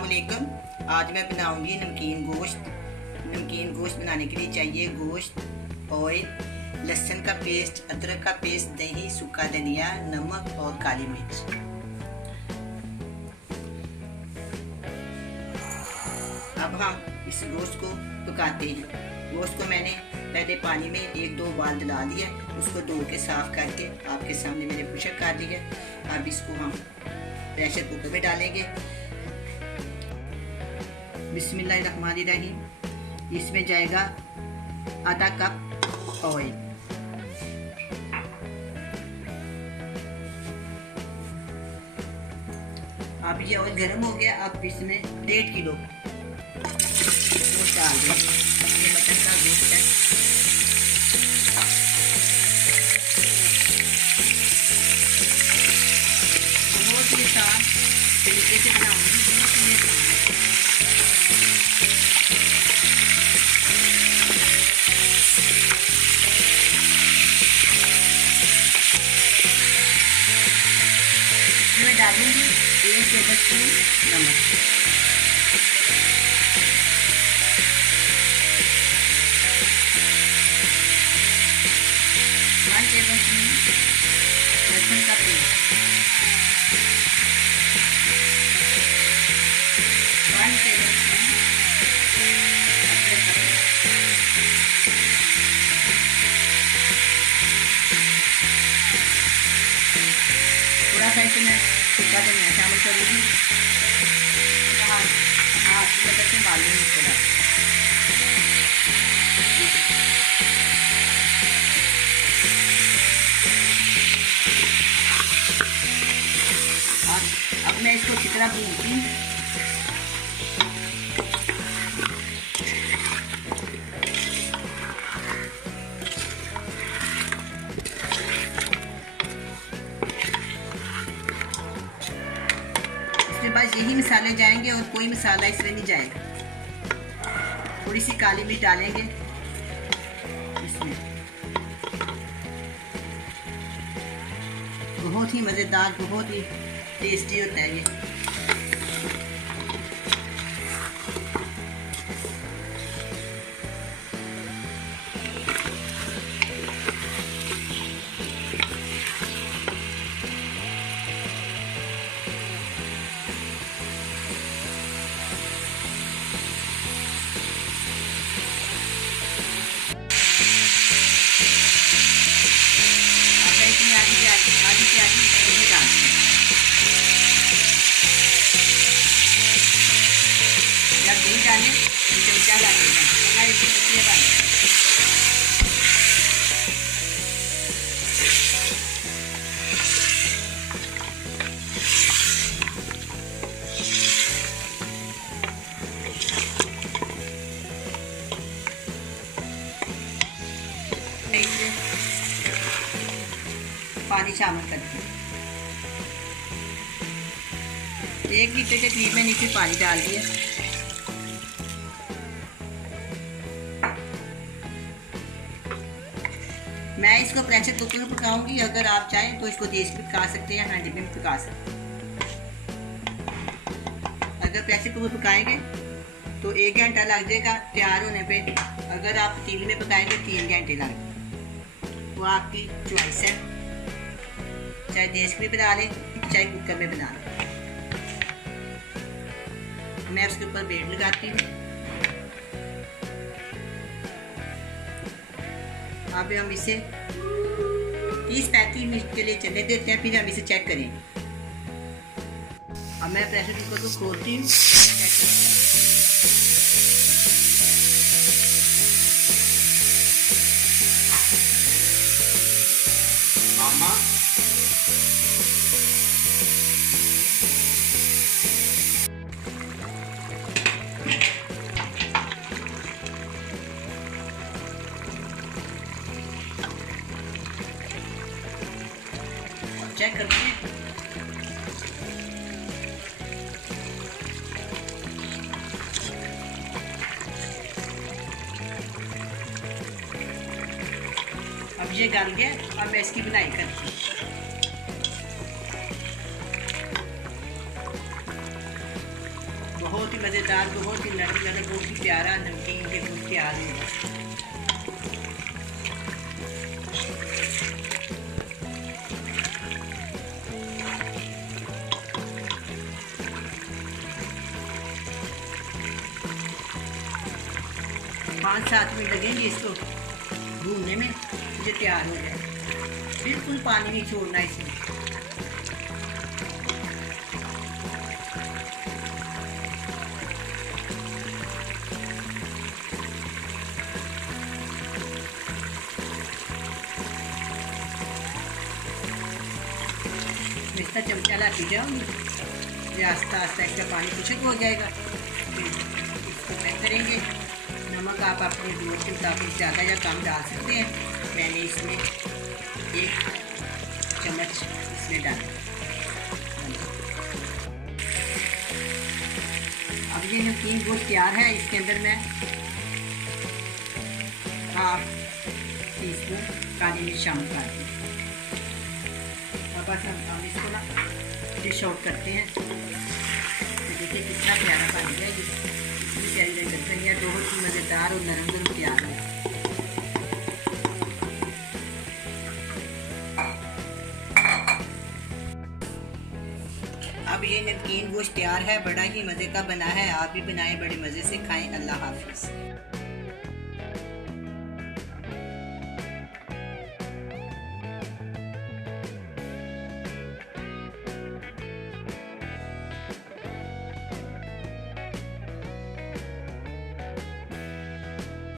अस्सलामुअलैकुम। आज मैं बनाऊंगी नमकीन गोश्त। नमकीन गोश्त बनाने के लिए चाहिए गोश्त, ऑयल, लहसुन का पेस्ट, अदरक का पेस्ट, दही, सूखा धनिया, नमक और काली मिर्च। अब हम इस गोश्त को पकाते हैं। गोश्त को मैंने पहले पानी में 1-2 उबाल दिला दिया, उसको धो के साफ करके आपके सामने मैंने पुशअप कर दिया। अब इसको हम प्रेशर कुकर में डालेंगे। बिस्मिल्लाहिर्रहमानिर्रहीम। इसमें जाएगा आधा कप ऑयल, अब ये ऑयल गर्म हो गया। अब इसमें 1.5 किलो गोश्त डाल दें। ये मटन का गोश्त है। बहुत ही आसान तरीके से बनाऊंगी। इसमें डालूंगी 1 टेबलस्पून नमक, 1 टेबलस्पून लहसुन का पेस्ट, 1 टेबलस्पून अदरक का पेस्ट, थोड़ा सा इसमें सूखा धनिया शामिल करूँगी। हाथ की मदद से डालूंगी थोड़ा। अब मैं इसको अच्छी तरह भूनती हूँ। इसके बाद यही मसाले जाएंगे और कोई मसाला इसमें नहीं जाएगा। थोड़ी सी काली मिर्च डालेंगे इसमें। बहुत ही मज़ेदार, बहुत ही टेस्टी होता है ये। आधी प्याजी दही डालते हैं। जब दही डालें तो चमचा डालेंगे, हमारी पत्तियाँ डालें। पानी शामिल करते हैं। 1 लीटर के करीब मैंने इसमें पानी डाल दिया। मैं इसको प्रेशर कुकर में पकाऊंगी। अगर आप चाहें तो इसको तेज पे पका सकते हैं, हांडी में पका सकते हैं। अगर प्रेशर कुकर पकाएंगे तो 1 घंटा लग जाएगा तैयार होने पे। अगर आप पतीले में पकाएंगे 3 घंटे लग जाएंगे। वो आपकी चॉइस है, चाहे देश में बना लें चाहे कुकर में बना लें। मैं उसके ऊपर ब्रेड लगाती हूँ। अब हम इसे 30-35 मिनट के लिए चलने देते हैं, फिर हम इसे चेक करेंगे। अब मैं प्रेशर कुकर को खोलती हूँ। मामा चेक करते हैं। अब ये गल गया। अब मैं इसकी बुनाई करती हूँ। बहुत ही मज़ेदार, बहुत ही नरम नरम, बहुत ही प्यारा नमकीन ये दूध तैयार होगा। पाँच 7 मिनट लगेंगे इसको भूनने में, ये तैयार हो जाए। बिल्कुल पानी नहीं छोड़ना इसमें। इसका चमचा लाती जाऊँगी, ये आस्ता आस्ता इसका पानी खुशक हो जाएगा। फिर इसको पैक करेंगे। नमक आप अपने ज़रूरत के मुताबिक ज़्यादा या कम डाल सकते हैं। मैंने इसमें 1 चम्मच इसमें डाला। अब ये नमकीन गोश्त तैयार है। इसके अंदर मैं 1/2 टीस्पून काली मिर्च शामिल करती हूँ। बस हम इसको ना डिश आउट करते हैं। तो देखिए कितना प्यारा बन गया। इतनी प्यारी लग रही है, बहुत ही मज़ेदार और नरम नरम तैयार है। अब ये नमकीन गोश्त तैयार है, बड़ा ही मज़े का बना है। आप भी बनाएं, बड़े मज़े से खाएं। अल्लाह हाफ़िज़।